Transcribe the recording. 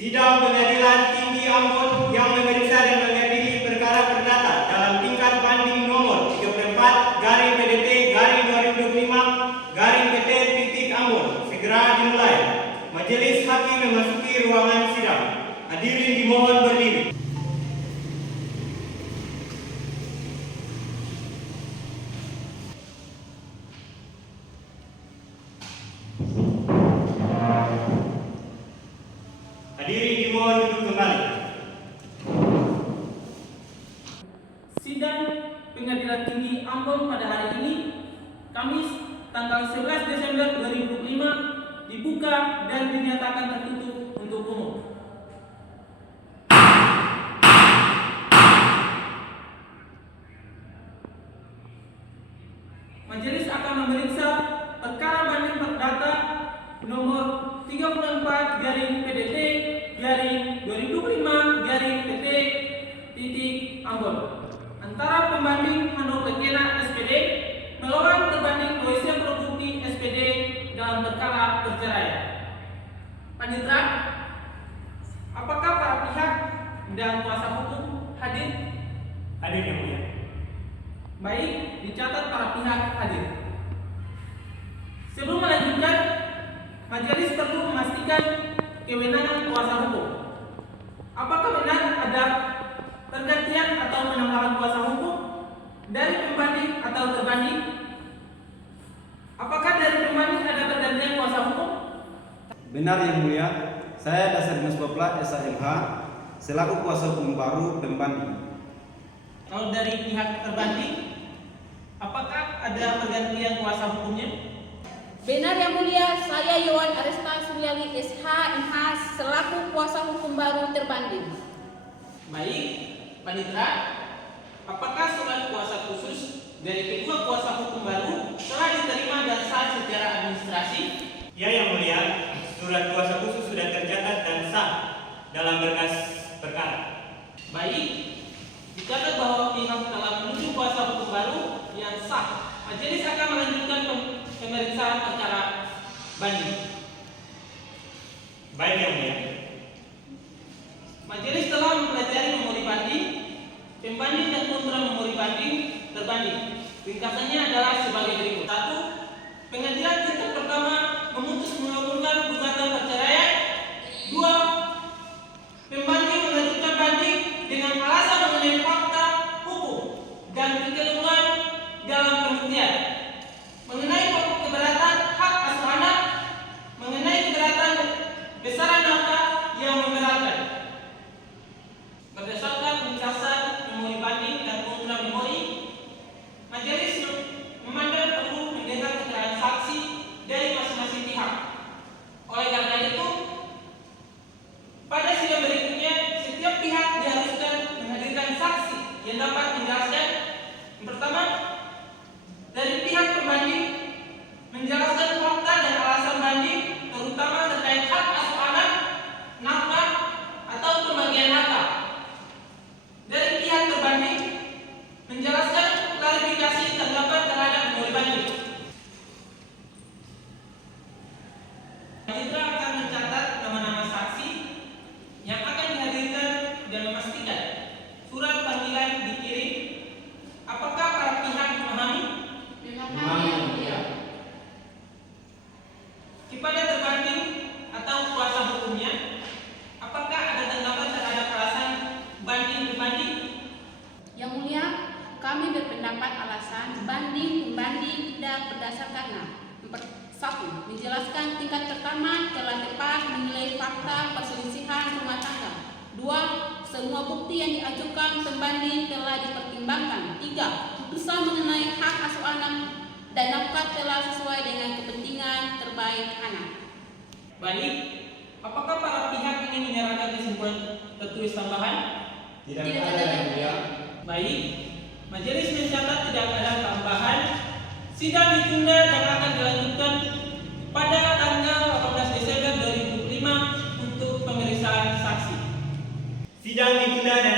Sidang Pengadilan Tinggi Ambon yang memeriksa dan mengadili perkara perdata dalam tingkat banding nomor 34/PDT/2025 PT Ambon segera dimulai. Majelis Hakim memasuki ruangan sidang. Hadirin dimohon berdiri. Hadirin dimohon duduk kembali. Sidang Pengadilan Tinggi Ambon pada hari ini, Kamis tanggal 11 Desember 2025, dibuka dan dinyatakan tertutup untuk umum. Majelis akan memeriksa perkara banding perdata nomor 34/PDT/2025/PT antara pembanding Handok Lekena SPD melawan terbanding Loisia Produkti SPD dalam perkara perceraian. Panitera, apakah para pihak dan kuasa hukum hadir? Hadir yang mulia. Baik, dicatat para pihak hadir. Sebelum melanjutkan, majelis perlu memastikan kewenangan kuasa hukum. Apakah benar ada pergantian atau penambahan kuasa hukum dari pembanding atau terbanding? Apakah dari pembanding ada pergantian kuasa hukum? Benar yang mulia, saya Dasar Dimas Popla SHMH selaku kuasa hukum baru pembanding. Kalau dari pihak terbanding, apakah ada pergantian kuasa hukumnya? Benar yang mulia, saya Yowan Aresta Suryali SHMH selaku kuasa hukum baru terbanding. Baik, Panitera, apakah surat kuasa khusus dari kedua kuasa hukum baru telah diterima dan sah secara administrasi? Ya yang mulia, surat kuasa khusus sudah tercatat dan sah dalam berkas perkara. Baik, dicatat bahwa pihak telah menuju kuasa hukum baru yang sah. Majelis akan melanjutkan pemeriksaan perkara banding. Baik yang mulia. Majelis telah mempelajari memori banding, pembanding dan kontra memori banding, terbanding. Ringkasannya adalah sebagai berikut. 1. Pengadilan tingkat pertama memutus mengabulkan gugatan perceraian. 2. Pembanding mengajukan banding dengan alasan mengenai fakta hukum dan kekeliruan dalam pembuktian, mengenai pokok keberatan hak asuh anak, mengenai keberatan besaran nafkah yang memberatkan. Berdasarkan ringkasan memori banding dan kontra memori, majelis memandang perlu mendengar keterangan saksi dari masing-masing pihak. Oleh karena itu, pada sidang berikutnya, setiap pihak diharuskan menghadirkan saksi yang dapat menjelaskan. Yang pertama, dari pihak pembanding menjelaskan fakta dan alasan banding, terutama terkait hak asuh anak, nafkah, atau pembagian harta. Dari pihak terbanding menjelaskan klarifikasi tanggapan terhadap memori banding. Panitera akan mencatat nama-nama saksi yang akan dihadirkan dan memastikan surat panggilan dikirim. Apakah para pihak memahami? Kepada terbanding atau kuasa hukumnya, apakah ada tanggapan terhadap alasan banding pembanding? Yang mulia, kami berpendapat alasan banding pembanding tidak berdasar karena 1. Menjelaskan tingkat pertama telah tepat menilai fakta perselisihan rumah tangga. 2. Semua bukti yang diajukan pembanding telah dipertimbangkan. 3. Putusan mengenai hak asuh anak dan nafkah telah sesuai dengan kepentingan terbaik anak. Baik, apakah para pihak ingin menyerahkan kesimpulan tertulis tambahan? Tidak Tidak ada ada. yang mulia. Baik, majelis mencatat tidak ada tambahan. Sidang ditunda dan akan dilanjutkan pada tanggal 18 Desember 2025 untuk pemeriksaan saksi. Sidang ditunda dan